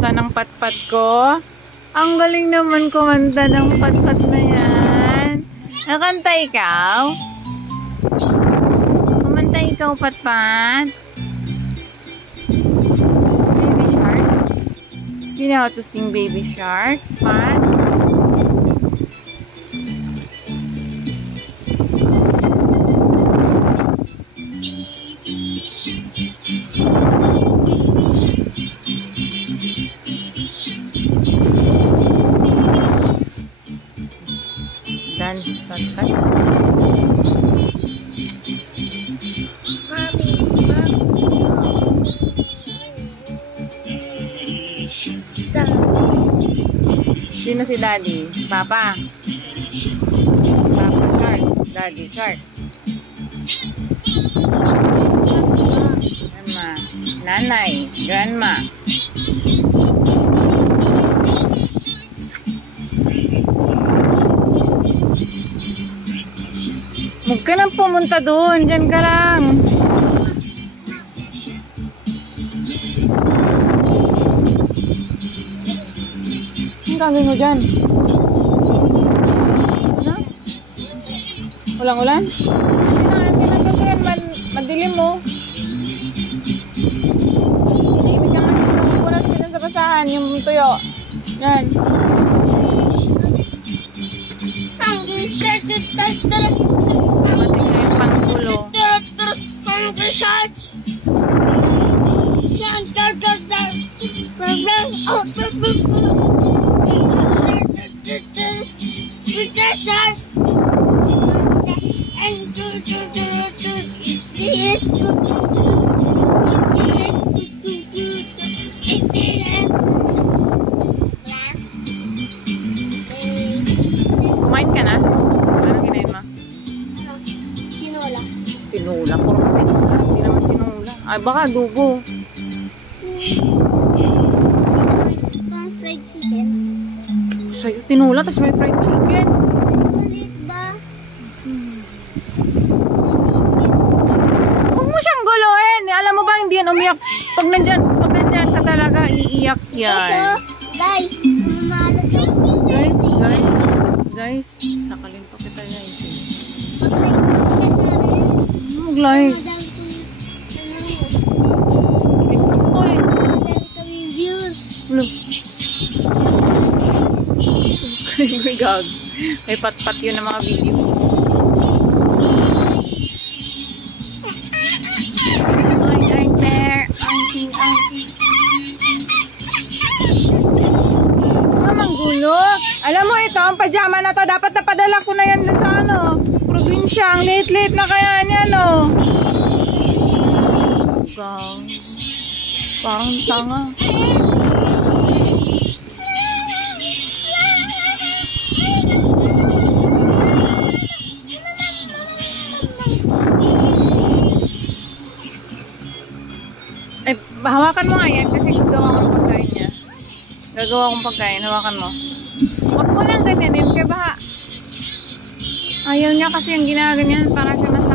kumanta ng patpat ko. Ang galing naman kumanta ng patpat na yan. Nakanta ikaw? Kumanta ikaw, patpat? Baby Shark? You know how to sing Baby Shark, Pat? Dance, patpat. Sino si Daddy? Papa. Papa Shark. Daddy Shark. Grandma. Nanay. Grandma. Huwag ka nang pumunta doon. Diyan ka lang. Ang gagawin mo dyan? Ano? Walang ulan? Hindi na ganito yan. Madilim mo. Ibig ka nga punas ka dyan sa basahan. Yung tuyo. Yan. Mating na yung panggulo. Kumain ka na? Anong kinain mo? Tinola. Tinola? Puro tinola. Hindi naman tinola. Ay, baka adobo. Fried chicken. Sa'yo, tinola, tapos may fried chicken. Ulit ba? Huwag mo siyang guluhin. Alam mo ba, hindi yan umiyak. Pag nandyan ka talaga, iiyak yan. So, guys, mamalo ko. Guys, sakalin pa kita guys. Mag-like Mag-like. ka na rin. Oy. Madami kami views. Look. Subscribe, gag. May pat-pat yun ng mga video. Ay, there. Auntie. Gulot. Alam mo ito, ang pajama na to, dapat napadala ko na yan dun sa probinsya. Ang late-late na kaya niya, no? Guys. Parang tanga. Eh, hawakan mo nga yan kasi gagawa ko ng pagkain niya. Gagawa kong pagkain. Hawakan mo. Huwag mo lang ganyanin. Kaya baka ayaw niya kasi yung ginaganyan para siya nasa